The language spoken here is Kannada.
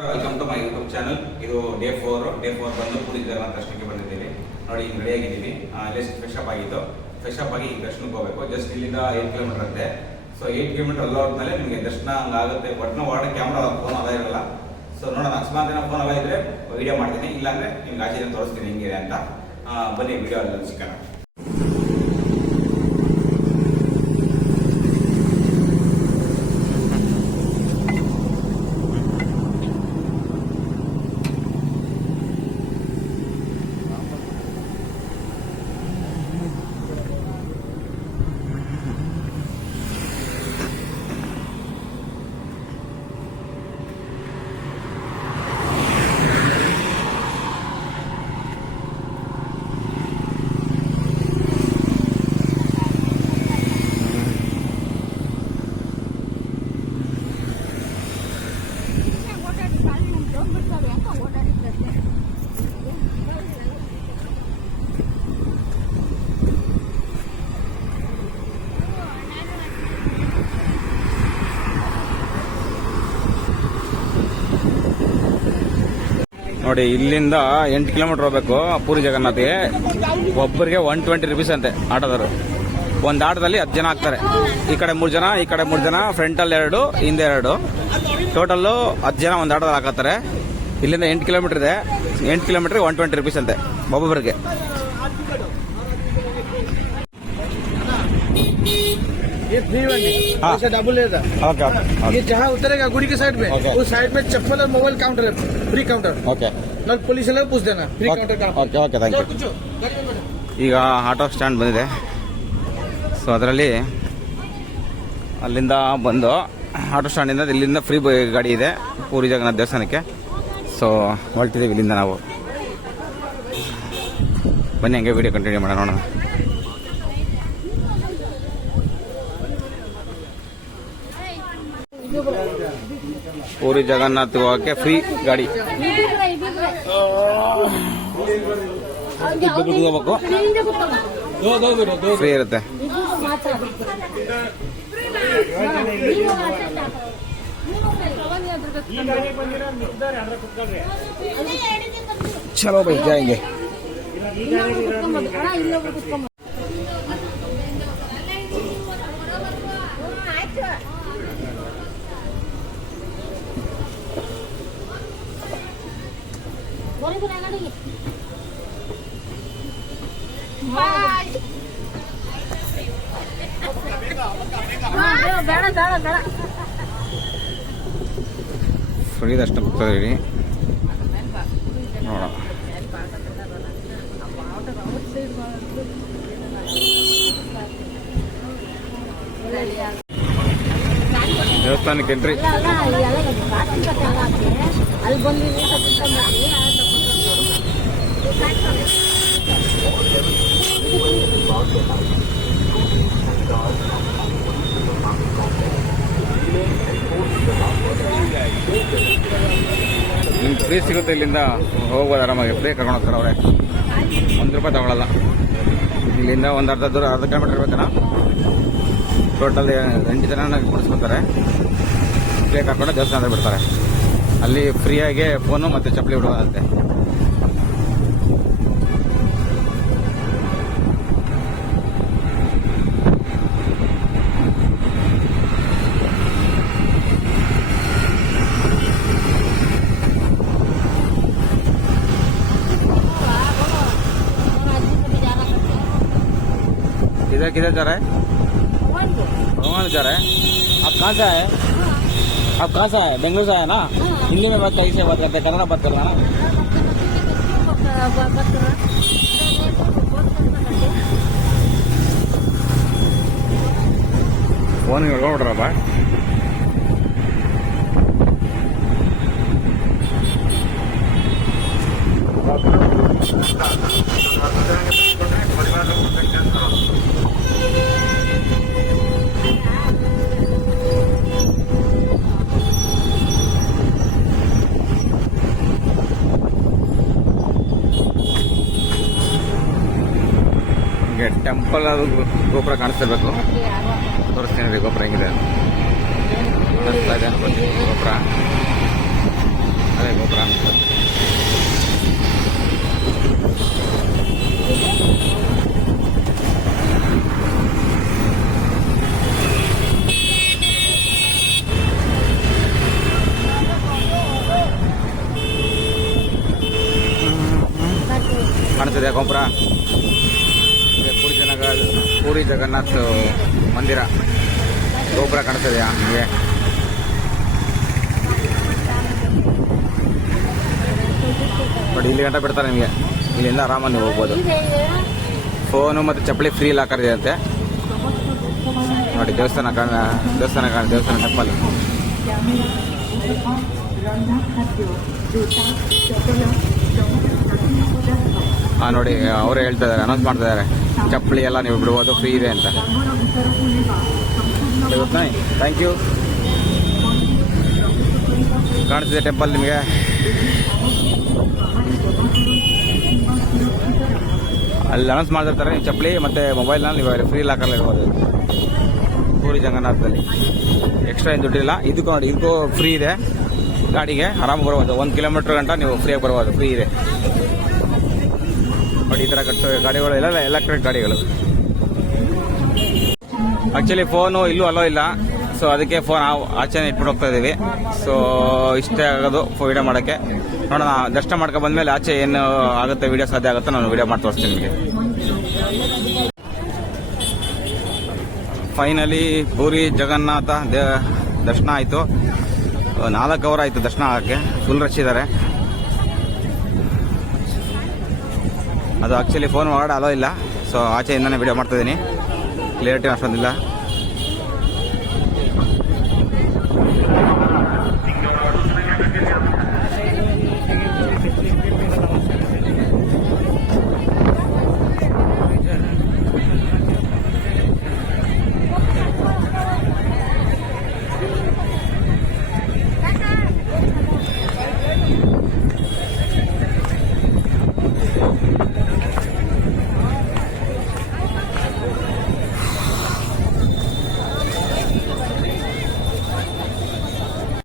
Welcome to my YouTube channel. ಇದು ಡೇ 4 ಬಂದು ಪೂರಿ ಜಗನ್ನಾಥ ದರ್ಶನಕ್ಕೆ ಬಂದಿದ್ದೀವಿ. ನೋಡಿ ಈಗ ರೆಡಿ ಆಗಿದ್ದೀವಿ. ಜಸ್ಟ್ ಫ್ರೆಶ್ ಅಪ್ ಆಗಿತ್ತು. ಫ್ರೆಶ್ ಅಪ್ ಆಗಿ ಈಗ ದರ್ಶನಕ್ಕೆ ಹೋಗಬೇಕು. ಜಸ್ಟ್ ಇಲ್ಲಿಂದ 8 ಕಿಲೋಮೀಟರ್ ಅಂತೆ. ಸೊ 8 ಕಿಲೋಮೀಟರ್ ಅಲ್ಲ ಹೋದ್ಮೇಲೆ ನಿಮಗೆ ದರ್ಶನ ಹಂಗಾಗುತ್ತೆ. ಒಟ್ಟಿನ ಒಳಗಡೆ ಕ್ಯಾಮ್ರಾ ಫೋನ್ ಅಲ್ಲ ಇರಲ್ಲ. ಸೊ ನೋಡೋಣ, ಅಕಸ್ಮಾತ್ ಏನೋ ಫೋನ್ ಅಲ್ಲ ಇದ್ರೆ ವಿಡಿಯೋ ಮಾಡ್ತೀನಿ, ಇಲ್ಲಾಂದ್ರೆ ನಿಮ್ಗೆ ಆಚೆ ತೋರಿಸ್ತೀನಿ ಹೆಂಗಿದೆ ಅಂತ. ಬನ್ನಿ ವಿಡಿಯೋ ಅಲ್ಲಿ ಸಿಗೋಣ. ನೋಡಿ, ಇಲ್ಲಿಂದ 8 ಕಿಲೋಮೀಟರ್ ಹೋಗ್ಬೇಕು ಪೂರಿ ಜಗನ್ನಾಥ್ಗೆ. ಒಬ್ಬರಿಗೆ 120 ರೂಪೀಸ್ ಅಂತೆ ಆಟೋದವರು. ಒಂದು ಆಟೋದಲ್ಲಿ 10 ಜನ ಆಗ್ತಾರೆ. ಈ ಕಡೆ 3 ಜನ, ಈ ಕಡೆ 3 ಜನ, ಫ್ರಂಟಲ್ಲಿ 2, ಹಿಂದೆ 2, ಟೋಟಲ್ಲು 10 ಜನ ಒಂದು ಆಟೋದಲ್ಲಿ ಹಾಕತ್ತಾರೆ. ಇಲ್ಲಿಂದ 8 ಕಿಲೋಮೀಟರ್ ಇದೆ. 8 ಕಿಲೋಮೀಟರ್ಗೆ 120 ರೂಪೀಸ್ ಅಂತೆ ಒಬ್ಬೊಬ್ಬರಿಗೆ. ये फ्री वाली पैसा डबल है। ओके, ये जहाँ उतरेगा गुड़ी के साइड में, उस साइड में चप्पल और मोबाइल काउंटर है, फ्री काउंटर। ओके, ना पुलिस वाले पूछ देना फ्री काउंटर कहाँ। Okay okay, thank you. ಈಗ ಆಟೋ ಸ್ಟ್ಯಾಂಡ್ ಬಂದಿದೆ. ಸೊ ಅದರಲ್ಲಿ ಅಲ್ಲಿಂದ ಬಂದು ಆಟೋ ಸ್ಟ್ಯಾಂಡಿಂದ ಇಲ್ಲಿಂದ ಫ್ರೀ ಗಾಡಿ ಇದೆ ಪೂರಿ ಜಗನ್ನಾಥ ದೇವಸ್ಥಾನಕ್ಕೆ. ಸೊ ಹೊರಟಿದ್ದೀವಿ ಇಲ್ಲಿಂದ ನಾವು. ಬನ್ನಿ ಹಂಗೆ ವಿಡಿಯೋ ಕಂಟಿನ್ಯೂ ಮಾಡೋಣ. ಪೂರಿ ಜಗನ್ನಾಥ್ ಹೋಗಕ್ಕೆ ಫ್ರೀ ಗಾಡಿ. ಹೋಗ್ಬೇಕು, ಫ್ರೀ ಇರುತ್ತೆ. ಚಲೋ ಬೈ ಜಾಯಂಗೆ. ಫ್ರೀ ದರ್ಶನ ಹೋಗ್ತಾಯಿದ್ದೀವಿ. ನೋಡೋಣ. ದೇವಸ್ಥಾನಕ್ಕೆ ಎಂಟ್ರಿ. ನಿಮ್ಗೆ ಫ್ರೀ ಸಿಗುತ್ತೆ. ಇಲ್ಲಿಂದ ಹೋಗ್ಬೋದು ಆರಾಮಾಗಿ. ಫ್ರೀ ಕರ್ಕೊಂಡು ಹೋಗ್ತಾರೆ ಅವರೇ. 1 ರೂಪಾಯಿ ತಗೊಳ್ಳಲ್ಲ. ಇಲ್ಲಿಂದ ಒಂದು ಅರ್ಧ ಕಿಲೋಮೀಟರ್ ಇರ್ಬೇಕನ. ಟೋಟಲ್ 8 ಜನ ಕುಡಿಸ್ಕೊತಾರೆ. ಫ್ರೀ ಕರ್ಕೊಂಡು ದೇವಸ್ಥಾನ ಬಿಡ್ತಾರೆ. ಅಲ್ಲಿ ಫ್ರೀಯಾಗಿ ಫೋನು ಮತ್ತು ಚಪ್ಪಲಿ ಬಿಡೋದಂತೆ. किधर जा रहा है? भगवान जा रहा है. आप कहाँ से आए? आप कहाँ से आए? बेंगलोर से आए ना? हिंदी में बात कैसे बात करते हैं? कन्नड़ा बात करना ना. फोन हिಡ್ಕೊಂಡ್ಬಿಟ್ರಪ್ಪ. ಟೆಂಪಲ್ ಅದು ಗೋಪುರ ಕಾಣಿಸ್ತಿರ್ಬೇಕು. ತೋರಿಸ್ತೀನಿ ಗೋಪುರ ಹೆಂಗಿದೆ ಕಾಣಿಸ್ತಾ ಇದೆ ಗೋಪುರ. ಕಾಣಿಸ್ತಿದೆ ಗೋಪುರ. ಇದೆ ಪೂರಿ ಜಗನ್ನಾಥ್ ಮಂದಿರ ಗೋಪುರ ಕಾಣಿಸ್ತಿದೆಯಾ ನಿಮಗೆ? ಬಟ್ ಇಲ್ಲಿ ಗಂಟ ಬಿಡ್ತಾರೆ ನಿಮಗೆ, ಇಲ್ಲಿಂದ ಆರಾಮಾಗಿ ನೀವು ಹೋಗ್ಬೋದು. ಫೋನು ಮತ್ತು ಚಪ್ಪಲಿ ಫ್ರೀ ಲಾಕರ್ ಇದೆ ಅಂತೆ ನೋಡಿ. ದೇವಸ್ಥಾನ ಟೆಂಪಲ್. ನೋಡಿ ಅವರೇ ಹೇಳ್ತಾ ಇದ್ದಾರೆ, ಅನೌನ್ಸ್ ಮಾಡ್ತಾ ಇದ್ದಾರೆ, ಚಪ್ಪಲಿ ಎಲ್ಲ ನೀವು ಬಿಡ್ಬೋದು, ಫ್ರೀ ಇದೆ ಅಂತ. Thank you. ಕಾಣಿಸ್ತಿದೆ ಟೆಂಪಲ್ ನಿಮಗೆ. ಅಲ್ಲಿ ಅನೌನ್ಸ್ ಮಾಡ್ತಿರ್ತಾರೆ, ನೀವು ಚಪ್ಪಲಿ ಮತ್ತು ಮೊಬೈಲ್ನ ನೀವು ಫ್ರೀ ಲಾಕರ್ಲ್ಲಿ ಇರ್ಬೋದು ಪೂರಿ ಜಗನ್ನಾಥದಲ್ಲಿ. ಎಕ್ಸ್ಟ್ರಾ ಏನು ದುಡ್ಡಿಲ್ಲ. ಇದಕ್ಕೂ ನೋಡಿ, ಇದಕ್ಕೂ ಫ್ರೀ ಇದೆ. ಗಾಡಿಗೆ ಆರಾಮಾಗಿ ಬರ್ಬೋದು, 1 ಕಿಲೋಮೀಟ್ರ್ ಗಂಟ ನೀವು ಫ್ರೀಯಾಗಿ ಬರ್ಬೋದು, ಫ್ರೀ ಇದೆ ನೋಡಿ. ಈ ಥರ ಗಾಡಿಗಳು ಎಲ್ಲ ಎಲೆಕ್ಟ್ರಿಕ್ ಗಾಡಿಗಳು. ಆ್ಯಕ್ಚುಲಿ ಫೋನು ಇಲ್ಲೂ ಅಲೋ ಇಲ್ಲ, ಸೊ ಅದಕ್ಕೆ ಫೋನ್ ಆಚೆನೇ ಇಟ್ಬಿಟ್ಟು ಹೋಗ್ತಾ ಇದ್ದೀವಿ. ಸೊ ಇಷ್ಟೇ ಆಗೋದು ವಿಡಿಯೋ ಮಾಡೋಕ್ಕೆ. ನೋಡೋಣ, ದರ್ಶನ ಮಾಡ್ಕೊಂಡು ಬಂದಮೇಲೆ ಆಚೆ ಏನು ಆಗುತ್ತೆ, ವಿಡಿಯೋ ಸಾಧ್ಯ ಆಗುತ್ತೆ, ನಾನು ವಿಡಿಯೋ ಮಾಡಿ ತೋರಿಸ್ತೀನಿ ನಿಮಗೆ. ಫೈನಲಿ ಪೂರಿ ಜಗನ್ನಾಥ ದರ್ಶನ ಆಯಿತು. 4 ಅವರ್ ಆಯಿತು ದರ್ಶನ ಆಗೋಕ್ಕೆ. ಫುಲ್ ರಶ್ ಇದ್ದಾರೆ. ಅದು ಆ್ಯಕ್ಚುಲಿ ಫೋನ್ ಒಳಗಡೆ ಅಲೋ ಇಲ್ಲ, ಸೊ ಆಚೆಯಿಂದನೇ ವಿಡಿಯೋ ಮಾಡ್ತಾಯಿದ್ದೀನಿ. ಕ್ಲಿಯರಿಟಿ ಅಷ್ಟೊಂದಿಲ್ಲ.